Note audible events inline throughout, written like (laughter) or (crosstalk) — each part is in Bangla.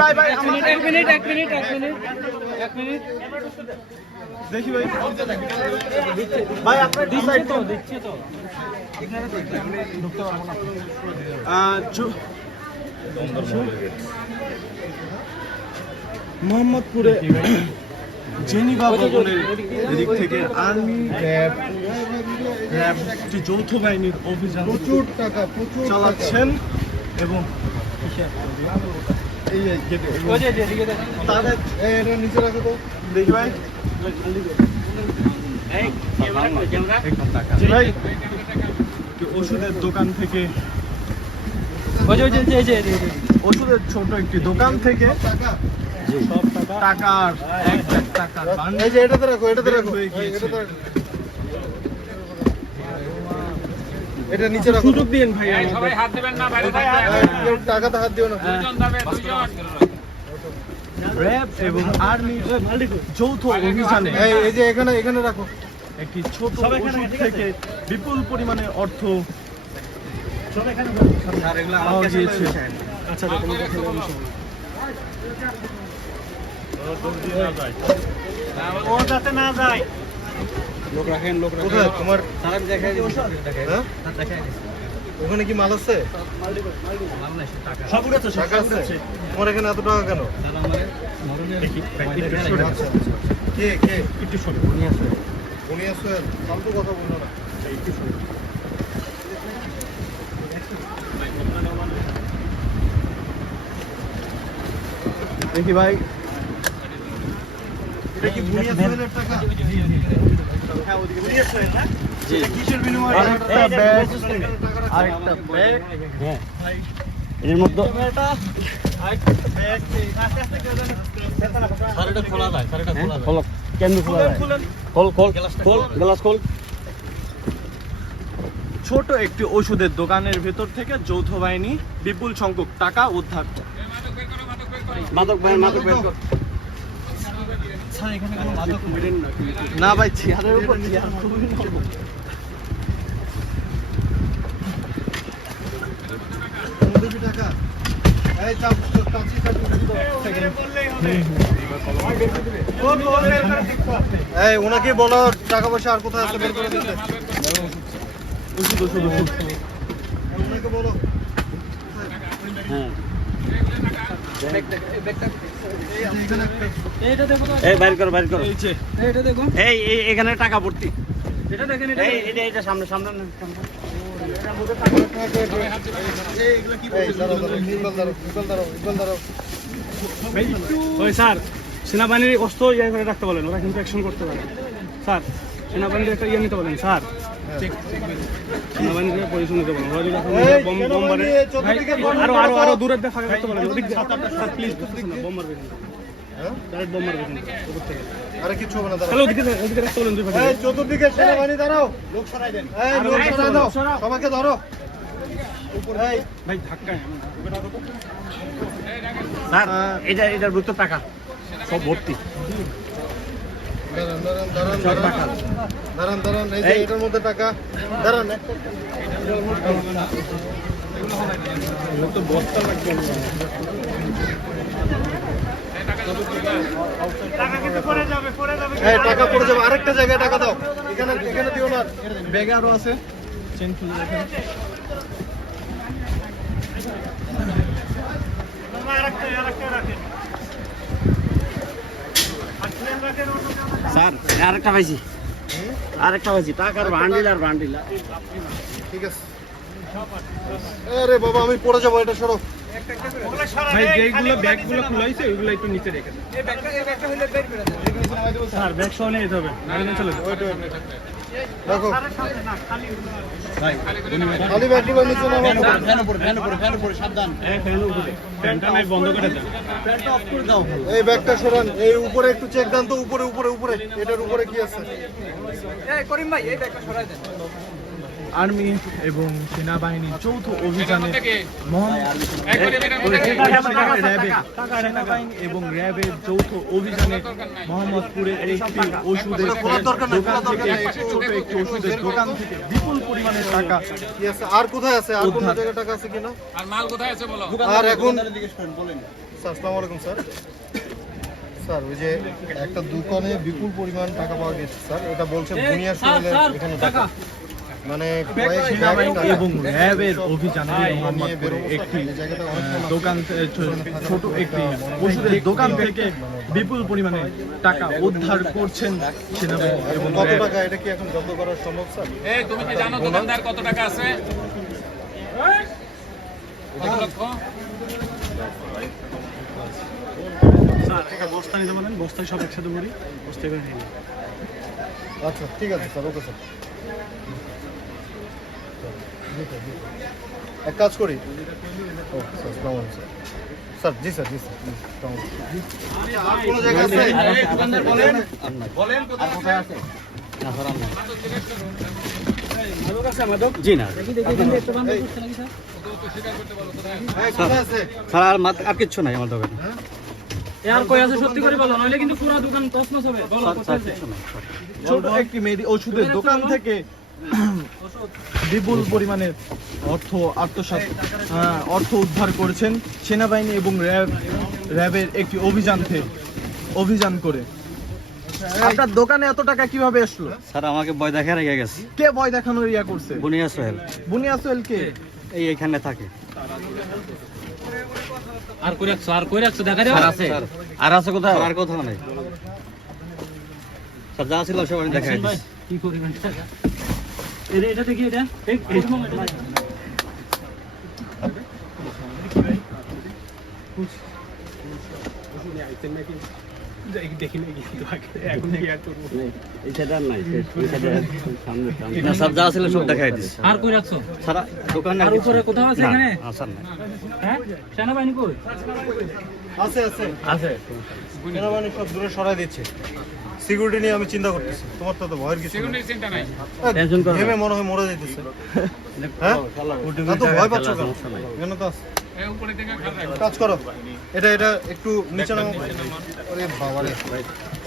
ভাই ভাই এক মিনিট এক মিনিট এক মিনিট এক মিনিট দেখি ভাই ভাই আপনার সাইড তো দেখছি তো আহ, চু- মোহাম্মদপুরে জেনিভা ভবনের এদিক থেকে আর্মি র্যাব র্যাব যৌথ বাহিনীর অভিযান প্রচুর টাকা প্রচুর চালাচ্ছেন। এবং এই নিচে রাখো তো। দেখি ভাই। ভাই। ওষুধের দোকান থেকে ওষুধের ছোট একটি দোকান থেকে টাকা সব টাকার এক টাকার এই যে এটাতে রাখো এটাতে রাখো। হয়ে। এটাতে রাখো। এটা নিচে রাখো। সুযোগ দিন ভাই সবাই হাত দিবেন না বাইরে কেউ টাকাতে হাত দিও না। দুজন যাবে দুজন। র্যাব এবং আর্মি যৌথ অভিযানে এই এই যে এখানে এখানে রাখো। একটি ছোট ওষুধ থেকে বিপুল পরিমাণে অর্থ পাওয়া গিয়েছে। ও যাতে না যায়। কোথায়? তোমার হ্যাঁ? ওখানে কি মাল আছে? টাকা। আছে? তোমার এখানে এত টাকা কেন? একটু। কে কে? একটু সরে উনি আসেন ফালতু কথা বলল না। বুনিয়া সোহেলের টাকা কিসের বিনিময়ে আরেকটা ব্যাগ আরেকটা ব্যাগ এর মধ্যে খোল কেমনি খোলা যায়। খোল। খোল খোল গ্লাস খোল। ছোট একটি ওষুধের দোকানের ভেতর থেকে যৌথ বাহিনী বিপুল সংখ্যক টাকা উদ্ধার করে। মাদক ভাই না ভাই চেয়ারের উপর চেয়ার খুবই টাকা। এই চাপ চাচি এই ওনাকে বলো টাকা পয়সা আর কোথায় আছে বের করে দিতে। ওষুধ ওষুধ ওষুধ বলো এই এখানে একটা এইটা দেখো তো এই বাইর করো বাইর করো। এই যে। এইটা দেখো। এই এই- এখানে টাকা ভর্তি। এটা সামনে সামনে স্যার সেনাবাহিনীর অস্ত্র ইয়ে করে রাখতে বলেন ওরা কিন্তু অ্যাকশন করতে পারে। স্যার সেনাবাহিনীর একটা ইয়ে নিতে বলেন স্যার। সেনাবাহিনীকে পজিশন নিতে বলেন ওরা যদি এখন এই, বম বম সেনাবাহিনী, মারে এই চতুর্দিকে বম আরও আরও আরও দূরের দিয়ে করতে বলেন ওদিক প্লিজ বম মারবে হ্যাঁ? ডাইরেক্ট বম মারবে কিন্তু। উপর থেকে। আরে কিচ্ছু হবে না তাহলে ওদিকে ওদিকে রাখতে বলেন দুই ফাঁকা এই চতুর্দিকে সেনাবাহিনী দাঁড়াও। লোক সরাই দেন। এই লোক সরাই দাও। সবাইকে ধরো। ভাই ধাক্কায় স্যার এটা এটার টাকা। সব ভর্তি। দাঁড়ান দাঁড়ান এই যে এটার মধ্যে টাকা দাঁড়ান এই টাকা পড়ে যাবে, আরেকটা জায়গায় টাকা দাও। এখানে এখানে দিও না। ব্যাগে আরও আছে। চেন খুলে দেখেন। স্যার আরেকটা পাইছি। আরেকটা পাইছি টাকার ভান্ডিল আর ভান্ডিল ঠিক আছে। আরে বাবা আমি পড়ে যাব এটা সরো। ভাই যেগুলো ব্যাগগুলো খোলাইছে ওইগুলো একটু নিচে রেখে স্যার ব্যাগ সহ নিয়ে যেতে হবে চলে যাবে। ওয়েট ওয়েট দেখো। নামাবো এই দেন। ব্যাগটা সরান। এই উপরে একটু চেক দান তো উপরে উপরে উপরে। এটার উপরে কি আছে? করিম ভাই এই ব্যাগটা সরাই থেকে মোহাম্মদ এক কোটি টাকার মধ্যে কে? র্যাবের সেনাবাহিনী এবং র্যাবের যৌথ অভিযানে মোহাম্মদপুরের একটি ওষুধের দোকান থেকে ছোট একটি ওষুধের দোকান থেকে বিপুল পরিমাণে টাকা কি আছে? আর কোথায় আছে? আর কোন। জায়গায় টাকা আছে কিনা? আর মাল কোথায় আছে বলো? আর এখন স্যার আসসালামু আলাইকুম স্যার। স্যার ওই যে একটা দোকানে বিপুল পরিমাণ টাকা পাওয়া গেছে স্যার। এটা বলছে বুনিয়া শোরুমের এখানে টাকা। মানে। এবং র্যাবের অভিযানে একটি। দোকান ছোট একটি ওষুধের দোকান থেকে বিপুল পরিমাণে টাকা উদ্ধার করছেন সেনাবাহিনী। এবং কত টাকা? এটা কি এখন জব্দ করা সম্ভব স্যার? এই তুমি কি জানো দোকানদার কত টাকা আছে? কত লক্ষ। স্যার একটা বস্তা নিতে বলেন বস্তায় সব একসাথে করি বস্তায় করে আচ্ছা ঠিক আছে স্যার ওকে স্যার। এক কাজ করি? ও স্যার আলাইকুম স্যার। স্যার জি স্যার জি স্যার জি, আর কোনো জায়গা আছে মাদক আছে মাদক জি না। এই, কোথায় আছে স্যার আর আর কিচ্ছু নাই আমার দোকানে। আর কই আছে সত্যি করে বলো নইলে কিন্তু পুরো দোকান তছনছ হবে। বলো কোথায় স্যার আছে? কিচ্ছু নাই ছোট একটি ওষুধের দোকান থেকে বিপুল পরিমাণে অর্থ আত্মসাৎ আহ, অর্থ উদ্ধার করেছেন সেনাবাহিনী এবং র্যাব র্যাবের একটি অভিযান থেকে অভিযান করে। আপনার দোকানে এত টাকা কীভাবে আসলো? স্যার আমাকে বয় দেখা রেখে গেছে। কে ভয় দেখানোর ইয়া করছে? বুনিয়া সোহেল। বুনিয়া সোহেল কে? এই এখানে থাকে। আর কই রাখছো? আর কই রাখছো? দেখা স্যার আছে। আর আছে কোথাও আর কোথাও নাই। স্যার যা ছিল সব আমি দেখাই দিচ্ছি কি করিবেন? টাকা এটা এটা দেখি এটা? সেনাবাহিনী কই? আছে। আছে। সেনাবাহিনী সব দূরে সরাই দিচ্ছে। সিকিউরিটি নিয়ে আমি চিন্তা করতেছি। তোমার তো তো ভয়ের কিছু। চিন্তা নাই। না। ঘেমে মনে হয় মরে যাইতেছে। হ্যাঁ? এত ভয় পাচ্ছ কেন? তো। কাজ করো। এটা এটা একটু নিচে নামো। আরে বাবা রে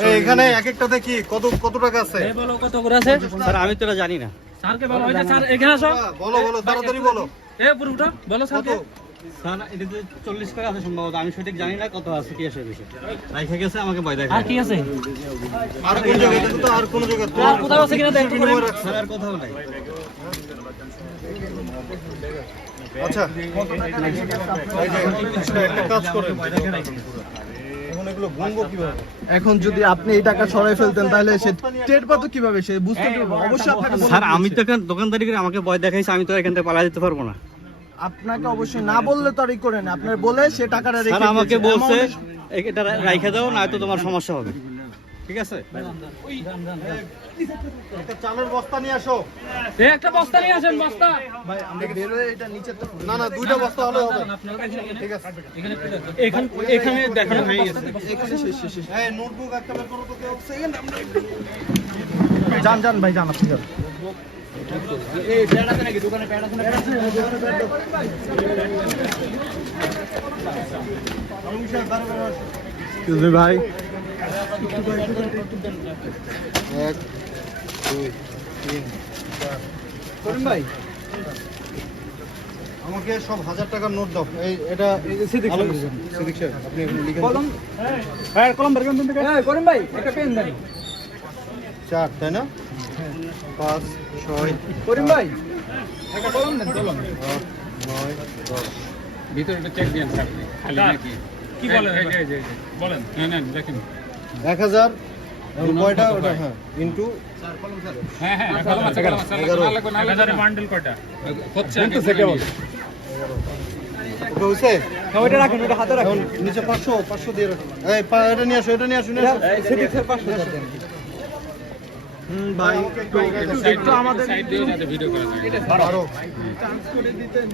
এই এখানে এক একটাতে কি কত কত টাকা আছে? বলো কত করে আছে? স্যার আমি তো এটা জানি না। স্যারকে বলো ওই যে স্যার এখানে আসো। বলো বলো তাড়াতাড়ি বলো। এ পুরোটা বলো স্যারকে। স্যার এটা তো চল্লিশ করে আছে সম্ভবত। আমি সঠিক জানি না কত আছে কি আছে বিষয়। রাইখে গেছে আমাকে ভয় দেখা আর কি আছে? আর কোন জায়গায় তো আর কোন জায়গায় আর কোথাও আছে কিনা দেখো বিনিময় স্যার আর কোথাও নাই। আচ্ছা একটা কাজ করেন এখন যদি আপনি এই টাকা সরাই ফেলতেন তাহলে সে টের পাতো কীভাবে? সে বুঝতে পারবে। অবশ্যই আপনাকে স্যার আমি তো এখানে দোকানদারি করে আমাকে ভয় দেখাইছে আমি তো এখান থেকে পালা যেতে পারব না। আপনাকে অবশ্যই না বললে তো আর ই করে না। আপনার বলে সে টাকাটা রেখে আমাকে বলছে এটা রাইখে দাও না তো তোমার সমস্যা হবে। ঠিক আছে? একটা চালের বস্তা নিয়ে আসো। এ একটা বস্তা নিয়ে আসেন বস্তা। ভাই আমরা বেরোয় এটা নিচে তো না না দুইটা বস্তা হলে হবে। ঠিক আছে। এখানে এখানে এখানে দেখানো হয়ে গেছে। এখানে শেষ শেষ শেষ। এই নোটবুক একটা বের করো তো কেউ সেকেন্ড আমরা যান যান ভাই যান আপনি যান। ভাই। এক দুই তিন চার। করিম ভাই আমাকে সব হাজার টাকার নোট দাও। এই এটা সিদ্দিক সিদ্দিক সাহেব আপনি লিখে দিন। হ্যাঁ কলম বের করুন হ্যাঁ করিম ভাই একটা পেন দেন। চার তাই না? পাঁচ ছয় করিম ভাই নয় দশ ভিতরে চেক দিন খালি নাকি? কি বলেন। বলেন। না না দেখেন। এক হাজার কয়টা ওটা? হ্যাঁ? ইন্টু হ্যাঁ হ্যাঁ বান্ডেল কয়টা? হচ্ছে রাখেন ওটা হাতে নিচে পাঁচশো পাঁচশো দিয়ে রাখুন। এই এটা নিয়ে আসো এটা নিয়ে আসো নিয়ে আসো সিদ্দিক স্যার পাঁচশো হুম ভাই একটু আমাদের ভিডিও করা বারো। চান্স করে দিতেন।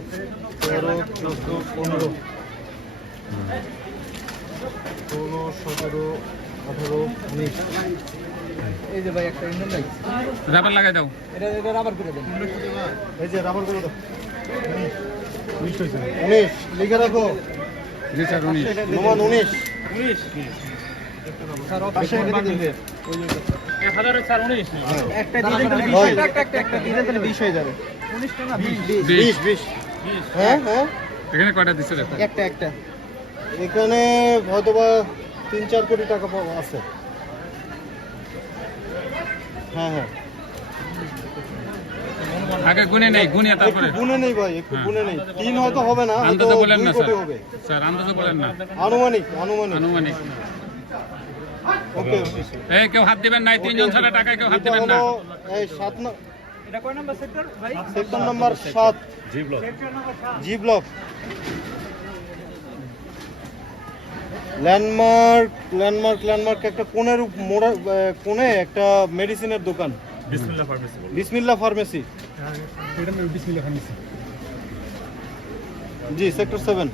তেরো চোদ্দ পনেরো। ষোলো সতেরো আঠারো উনিশ। এই যে ভাই একটা ইন্ডিয়ান লাইট রাবার লাগাই দাও। এটা এটা রাবার করে দেন। এই যে রাবার করে দাও। উনিশ লিখে রাখো। উনিশ। উনিশ। উনিশ। ভাই। একটা একটা একটা দিলে তাহলে 20 হয়ে যাবে। 19 টাকা 20 বিশ। বিশ হ্যাঁ হ্যাঁ। এখানে কয়টা দিচ্ছে একটা একটা। এখানে হয়তোবা তিন চার কোটি টাকা পাওয়া আছে। হ্যাঁ হ্যাঁ। আগে গুনে নেই তারপরে। গুনে নেই ভাই একটু হ্যাঁ। গুনে নেই। তিন হয়তো হবে না আন্দাজে বলেন না স্যার। আন্দাজে বলেন না। আনুমানিক আনুমানিক। আনুমানিক। এই কেউ হাত দিবেন নাই তিনজন ছাড়া টাকায় কেউ হাত দিবেন না। এই সাত ন- এটা কয় নাম্বার সেক্টর ভাই? সেক্টর নাম্বার সাত। G block. Landmark landmark landmark একটা কোণের মোড়া কোণে একটা মেডিসিনের দোকান। বিসমিল্লা ফার্মেসি জি সেক্টর সেভেন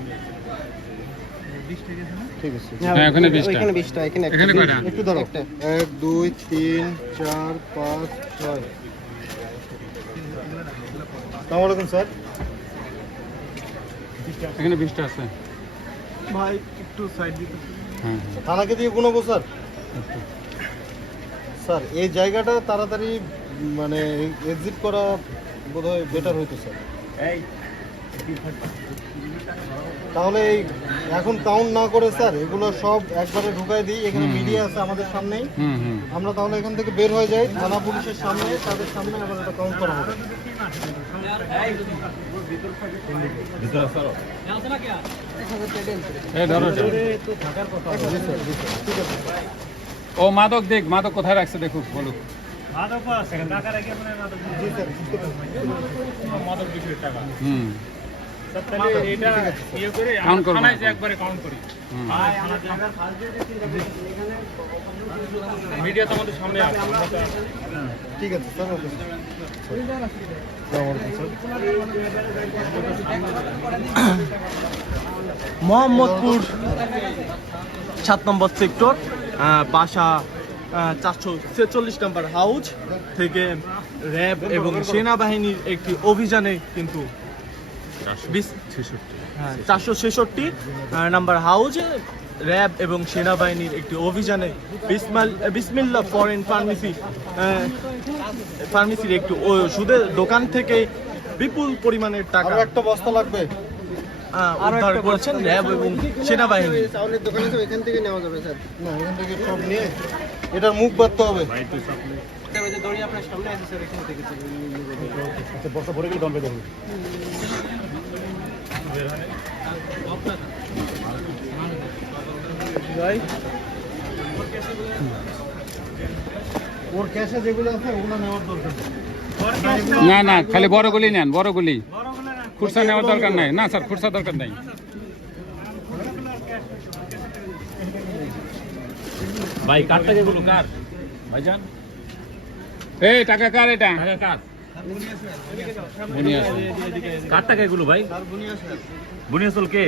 ঠিক আছে। হ্যাঁ ওখানে বিশটা ওইখানে 20টা এখানে এখানে কয়টা? একটু ধরো এক দুই তিন চার পাঁচ ছয়। সালাম আলাইকুম স্যার। এখানে বিশটা আছে। ভাই একটু সাইড দিতে হ্যাঁ থানাকে দিয়ে গুণাবো স্যার। স্যার এই জায়গাটা তাড়াতাড়ি মানে এক্সিট করা বোধহয় বেটার হইতো স্যার। তাহলে এই এখন কাউন্ট না করে স্যার এগুলো সব একবারে ঢুকাই দিই। এখানে মিডিয়া আছে আমাদের সামনেই। হুম হুম। আমরা তাহলে এখান থেকে বের হয়ে যাই থানা পুলিশের সামনে তাদের সামনে আবার এটা কাউন্ট করা হবে। ও মাদক দেখ মাদক কোথায় রাখছে দেখুক বলুক হুম। কাউন্ট করব হুম। মিডিয়া তো আমাদের সামনে আছে ঠিক আছে স্যার ওকে। মোহাম্মদপুর সাত নম্বর সেক্টর বাসা চারশো ছেচল্লিশ নম্বর হাউস থেকে র্যাব এবং সেনাবাহিনীর একটি অভিযানে কিন্তু হ্যাঁ, চারশো ছেষট্টি। নাম্বার হাউসে র্যাব এবং সেনাবাহিনীর একটি অভিযানে বিসমাল বিসমিল্লা ফরেন ফার্মেসি ফার্মেসির একটি ওষুধের দোকান থেকে বিপুল পরিমাণের টাকা একটা বস্তা লাগবে। উদ্ধার করেছেন র্যাব এবং সেনাবাহিনী। চাউলের দোকানে তো এখান থেকে নেওয়া যাবে স্যার। না এখান থেকে সব নিয়ে এটার মুখ বাঁধতে হবে। ভাই? ওর ক্যাশে যেগুলো আছে ওগুলো নেওয়ার দরকার নেই। না না খালি বড়গুলি নেন বড়গুলি খুরসা নেওয়ার দরকার নাই। না স্যার খুরসা দরকার নাই। ভাই কারটা যেগুলো কার? ভাইজান? এই টাকা কার এটা? টাকা কার। কার টাকা এগুলো ভাই? বুনিয়াসল কে?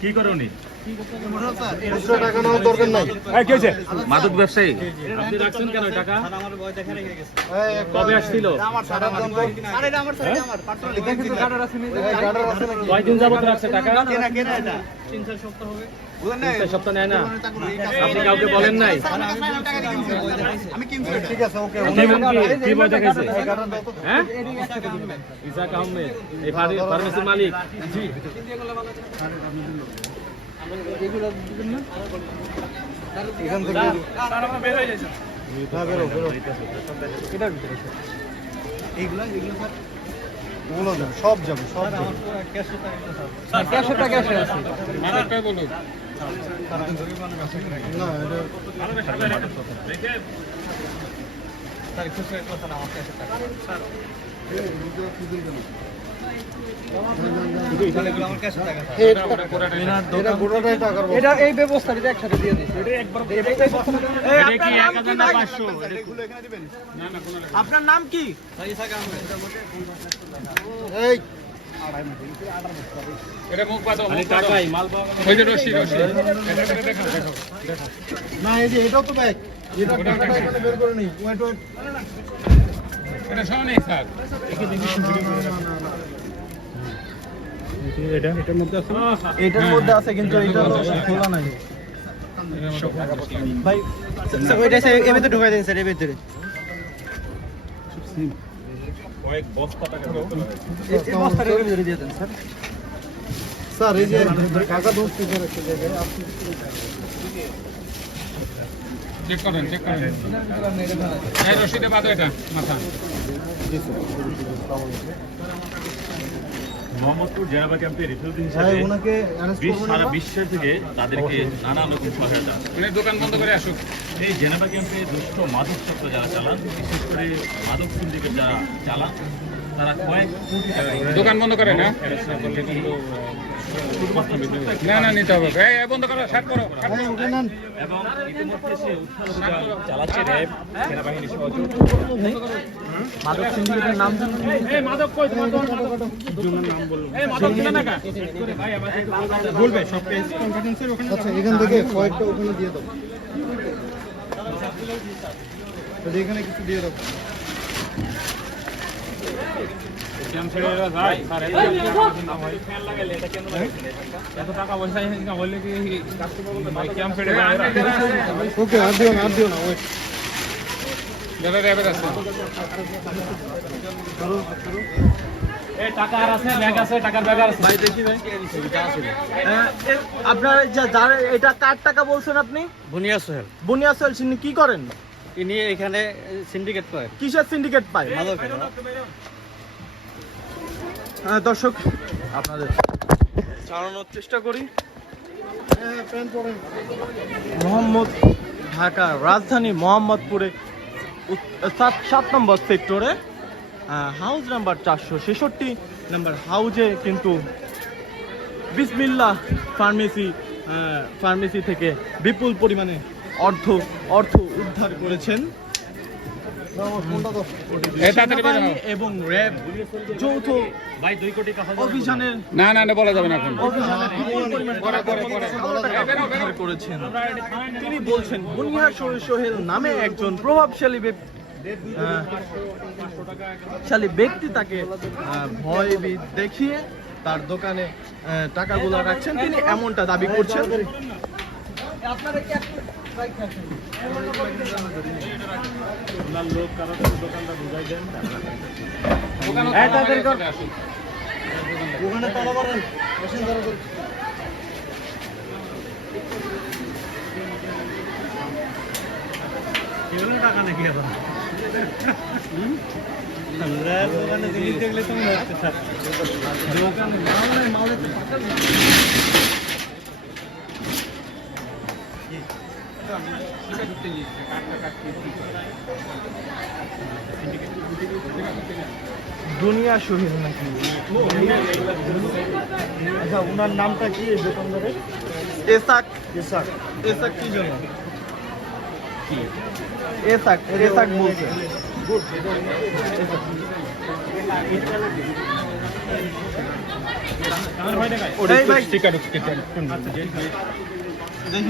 কি করে উনি? খুচরো টাকা নেওয়ার দরকার নাই। মাদক ব্যবসায়ী? আপনি রাখছেন কেন টাকা? কবে আসছিল? নাকি? কয়দিন যাবত রাখছে টাকা? তিন সপ্তাহ নেয় না। আপনি কাউকে বলেন নাই? ঠিক আছে ওকে কি কি বই দেখাইছে এই গার্ডার দাও তো। হ্যাঁ? ইসাক আহমেদ এই ফার্মেসির মালিক। জি। এখান থেকে হ্যাঁ বেরো বেরো ওগুলো যাবে সব যাবে সব যাবে। না এটা এটা এটা একসাথে দিয়ে দিচ্ছি আপনার নাম কি? এই এটা মুখ বাঁধো মুখ বাঁধো ওই যে রশি রশি। এটা এটা দেখো দেখো। না এই যে এটাও তো ব্যাগ। এটা টাকাটা এখানে বের করে নেই ওয়েট ওয়েট এটা সহ নেই স্যার। এটার মধ্যে আছে এটার মধ্যে আছে। কিন্তু এটা তো খোলা নাই ভাই ওইটা এর ভিতরে ঢুকাই দেন স্যার এর ভিতরে। স্যার। এই যে টাকা স্যার একটা জায়গায় আপনি চেক করেন চেক করেন। এই রশিদে বাঁধো এটা মাথা। মোহাম্মদপুর জেনাবা ক্যাম্পে রিফিউজি হিসাবে বিশ্ব- সারা বিশ্বের থেকে তাদেরকে নানা রকম সহায়তা। মানে দোকান বন্ধ করে আসুক। এই জেনেভা ক্যাম্পে দুষ্ট মাদক চক্র যারা চালান বিশেষ করে মাদক সিন্ডিকেট যারা চালান তারা কয়েক কোটি টাকা দোকান বন্ধ করে না? না না নিতে হবে। বন্ধ করো করো শার্ট ভাই উঠে নেন এবং ইতিমধ্যে সে উদ্ধার অভিযান চালাচ্ছে র্যাব সেনাবাহিনী সহযোগ। মাদক সিন্ডিকেটের নাম এই মাদক কই তোমার দোকান? মাদক জনের নাম বলল এই মাদক দিলে না বলবে সব ওখানে আচ্ছা এখান থেকে কয়েকটা ওখানে দিয়ে দাও। তাহলে এখানে কিছু দিয়ে। ওকে আর দিও না আর দিও না ওয়েট। আছে। আপনার যা- এটা কার টাকা বলছেন আপনি? বুনিয়া সোহেল। বুনিয়া সোহেল কি করেন? ইনি এখানে সিন্ডিকেট করে কিসের সিন্ডিকেট পায়? মাদকের হ্যাঁ, দর্শক আপনাদের জানানোর চেষ্টা করি। হ্যাঁ মোহাম্মদ ঢাকা রাজধানী মোহাম্মদপুরে সাত সাত নম্বর সেক্টরে হাউস নাম্বার চারশো ছেষট্টি নাম্বার হাউজে কিন্তু বিসমিল্লাহ ফার্মেসি আহ, ফার্মেসি থেকে বিপুল পরিমাণে অর্থ অর্থ উদ্ধার করেছেন। এবং র্যাব যৌথ ভাই দুই কোটি টাকা অভিযানের না না না বলা যাবে না এখন। করেছেন। তিনি বলছেন বুনিয়া সোহেল নামে একজন প্রভাবশালী ব্যক্তি শালী ব্যক্তি তাকে ভয়ভীত দেখিয়ে তার দোকানে টাকাগুলো রাখছেন। তিনি এমনটা দাবি করছেন। দোকান চলে আসুক ওখানে তালা মারেন মেশিন ধরে ধরে। টাকা নাকি এখন? দুনিয়া শহীদ নাকি? আচ্ছা ওনার নামটা কি দোকানদারের? এসাক। এসাক। কি জন্য? এসাক এসাক বলছে। ভাই।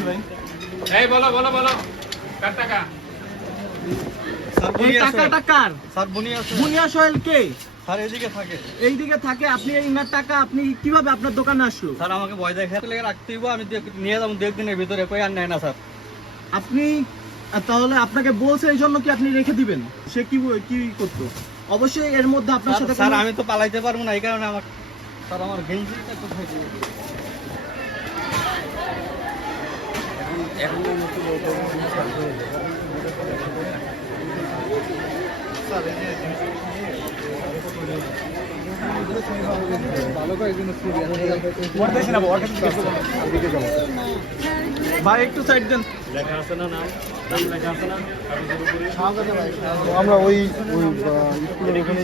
ভাই। এই বলো বলো বলো। কার টাকা? এই টাকাটা কার? স্যার বনি আছে বুনিয়া সোহেল কে? স্যার এদিকে থাকে। এইদিকে থাকে আপনি এই ইনার টাকা আপনি কীভাবে আপনার দোকানে আসলো? স্যার আমাকে ভয় দেখে লেগে রাখতে হইব আমি নিয়ে যাব দু একদিনের ভিতরে কই আর নেয় না স্যার। আপনি তাহলে আপনাকে বলছে এই জন্য কি আপনি রেখে দিবেন? সে কি কি করতো? অবশ্যই এর মধ্যে আপনার সাথে স্যার আমি তো পালাইতে পারব না এই কারণে আমার স্যার আমার গেঞ্জিটা কোথায়? ভাই একটু সাইড দেন লেখা আছে। না নাম নাম লেখা আছে না আমরা ওই ওই স্কুলের ওখানে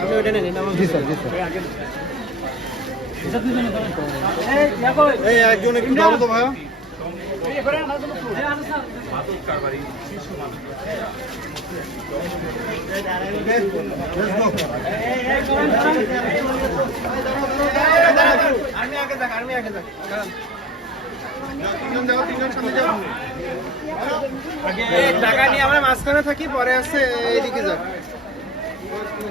আমি ওইটা নিয়ে জি স্যার জি স্যার। এই টাকা নিয়ে আমরা মাঝখানে থাকি পরে আছে এইদিকে যাক এখন না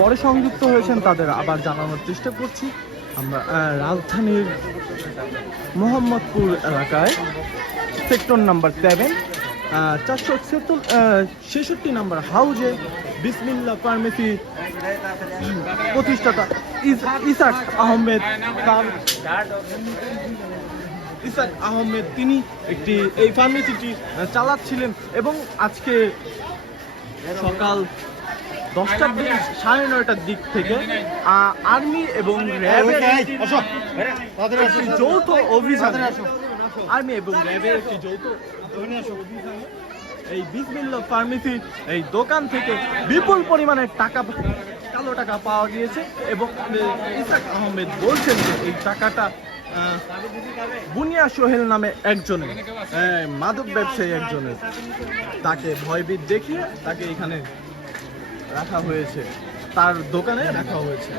পরে সংযুক্ত হয়েছেন তাদের আবার জানানোর চেষ্টা করছি। আমরা রাজধানীর মোহাম্মদপুর এলাকায় সেক্টর নাম্বার সেভেন চারশো ছেত্তর ছেষট্টি নাম্বার হাউজে বিসমিল্লা ফার্মেসি প্রতিষ্ঠাতা ইস- ইসাক আহমেদ তার ইসাক আহমেদ, তিনি একটি এই ফার্মেসিটি চালাচ্ছিলেন এবং আজকে সকাল দশটার দিক সাড়ে নয়টার দিক থেকে আর্মি এবং র্যাবের যৌথ অভিযান। আর্মি এবং র্যাবের একটি যৌথ এই বিসমিল্লা ফার্মেসি এই দোকান থেকে বিপুল পরিমাণের টাকা কালো টাকা পাওয়া গিয়েছে এবং ইসাক আহমেদ বলছেন যে এই টাকাটা বুনিয়া সোহেল নামে একজনের মাদক ব্যবসায়ী একজনের। তাকে ভয়ভীত দেখিয়ে তাকে এখানে রাখা হয়েছে। তার দোকানে রাখা হয়েছে।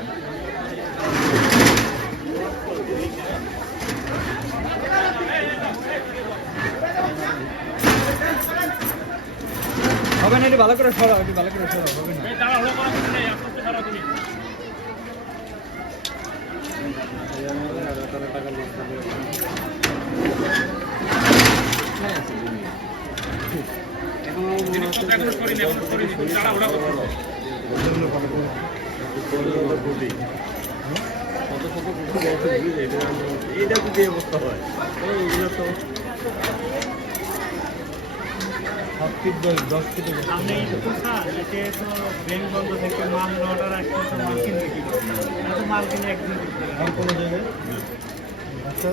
হবে না ভালো করে সরাও একটু ভালো করে সরাও হবে না। তাড়াহুড়ো সরিনি, তুমি তাড়াহুড়ো করো। আপনি তো স্যার এতে তো ব্যাংক বন্ধ থেকে মাল অর্ডার আসছে তো মাল? মাল কিনে একদিন। কোনো জায়গায় আচ্ছা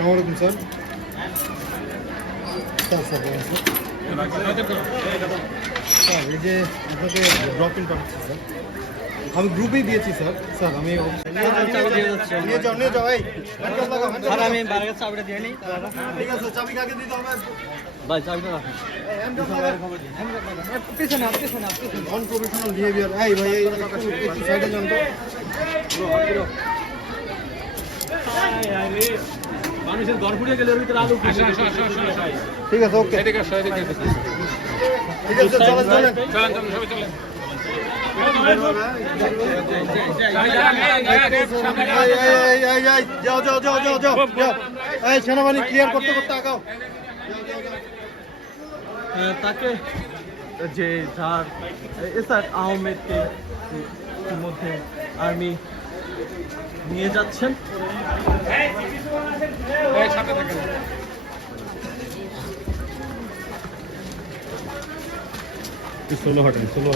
আসসালামু আলাইকুম স্যার স্যার স্যার বলুন স্যার স্যার এই যে আপনাকে ড্রপ ইন পাঠাচ্ছি স্যার আমি গ্রুপেই দিয়েছি স্যার স্যার আমি নিয়ে যাও নিয়ে যাও এই হ্যান্ডকাপ লাগাও হ্যান্ডকাপ আমি বারের চাবিটা দিয়ে নিই ঠিক আছে চাবি কাকে দিতে হবে ভাই চাবিটা রাখুন হ্যান্ডকাপ লাগা পিছনে আপ, পিছনে আপ, পিছনে নন প্রফেশনাল বিহেভিয়ার এই ভাই এই একটু একটু সাইডে যান তো মানুষের ঘর গেলে ওর ভিতরে আলু ঠিক আছে ওকে। এদিকে আসো। ঠিক আছে চলেন চলেন। চলেন চলেন সবাই চলেন। এই, এই, এই, এই, এই, যাও যাও যাও যাও যাও যাও। এই সেনাবাহিনী ক্লিয়ার করতে করতে আগাও। তাকে যে যার এসআর আহমেদকে মধ্যে আর্মি নিয়ে যাচ্ছেন। ষোলো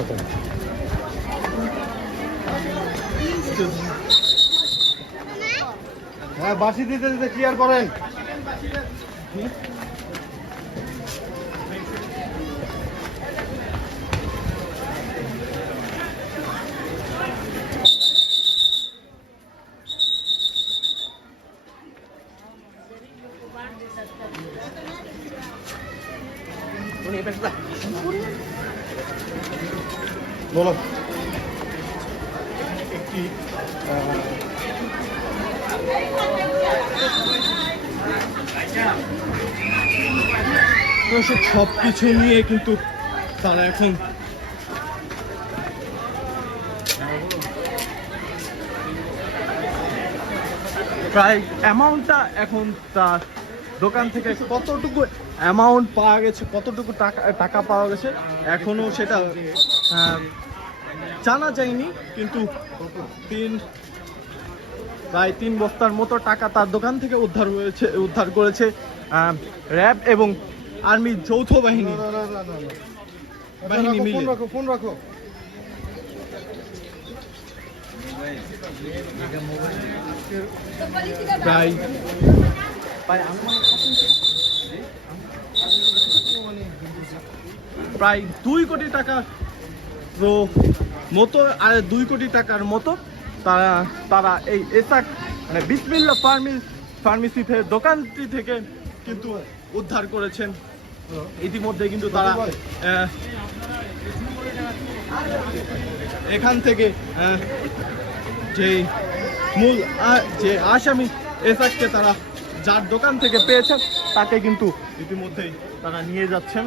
হ্যাঁ বাসি দিতে দিতে ক্লিয়ার করেন বলো একটি আহ, তো সে সব কিছু নিয়ে কিন্তু তারা এখন প্রায় অ্যামাউন্টটা এখন তার দোকান থেকে কতটুকু অ্যামাউন্ট পাওয়া গেছে, কতটুকু টাকা টাকা পাওয়া গেছে এখনও সেটা জানা যায়নি, কিন্তু তিন, প্রায় তিন বস্তার মতো টাকা তার দোকান থেকে উদ্ধার হয়েছে, উদ্ধার করেছে র্যাব এবং আর্মির যৌথ বাহিনী। বাহিনী মিলে। ফোন রাখো ফোন রাখো। প্রায়। প্রায় দুই কোটি টাকা তো মতো আর দুই কোটি টাকার মতো তারা তারা এই এসাক মানে বিসমিল্লা ফার্মি ফার্মেসিতে দোকানটি থেকে কিন্তু উদ্ধার করেছেন। ইতিমধ্যে কিন্তু তারা এখান থেকে যে মূল যে আসামি এসাককে তারা যার দোকান থেকে পেয়েছেন তাকে কিন্তু ইতিমধ্যেই তারা নিয়ে যাচ্ছেন।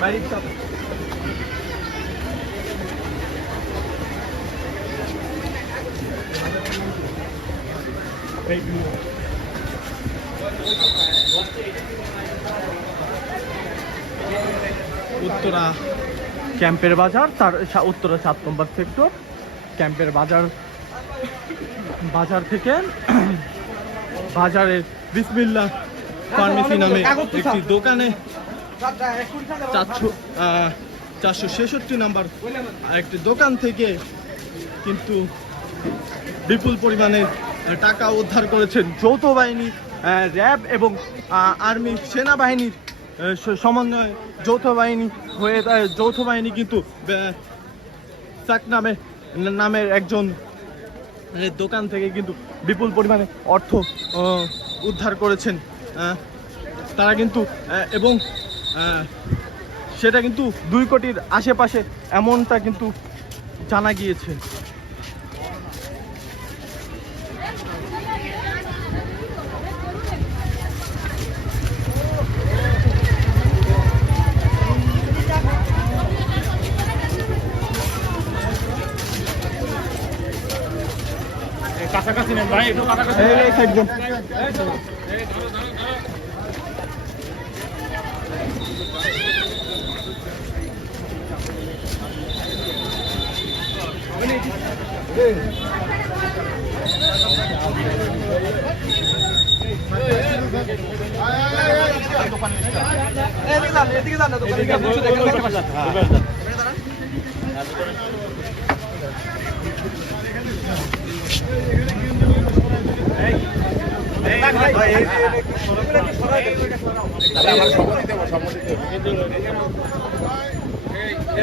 বাইরের উত্তরা ক্যাম্পের বাজার, তার উত্তরা সাত নম্বর সেক্টর। ক্যাম্পের বাজার বাজার থেকে (clears throat) বাজারের বিসমিল্লা ফার্মেসি নামে একটি দোকানে চারশো চারশো ছেষট্টি নাম্বার একটি দোকান থেকে কিন্তু বিপুল পরিমাণে টাকা উদ্ধার করেছেন যৌথ বাহিনী র্যাব এবং আর্মি সেনাবাহিনীর সমন্বয়ে যৌথ বাহিনী হয়ে যৌথ বাহিনী কিন্তু সাক নামে, নামের একজন দোকান থেকে কিন্তু বিপুল পরিমাণে অর্থ উদ্ধার করেছেন তারা কিন্তু এবং সেটা কিন্তু দুই কোটির আশেপাশে এমনটা কিন্তু জানা গিয়েছে। কাছাকাছি নেন ভাই একটু কাছাকাছি এই এই side দিন।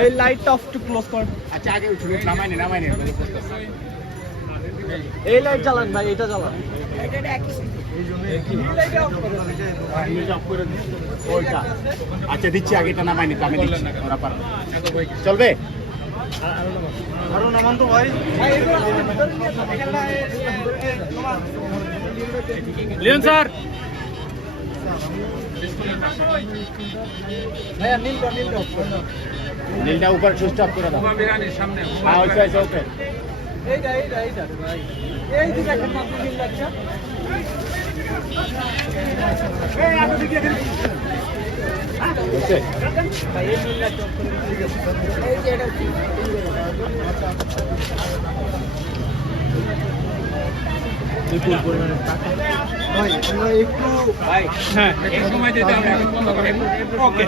এই লাইটটা অফ টু ক্লোজ কর আচ্ছা আগে উঠুন নামাই নে নামাই নে। এই লাইট জ্বালান ভাই এটা জ্বালান। আচ্ছা দিচ্ছি আগে এটা নামাই নি আমি দিচ্ছি। চলবে? আরও নামান তো ভাই লিওন স্যার। নীলটা উপর সুইচ অফ করে দাও। সামনে। হ্যাঁ ওইটা ওইটা ওকে হচ্ছে বিপুল পরিমাণে টাকা ভাই একটু হ্যাঁ একটু সময় দিতে হবে এখন বন্ধ করে ওকে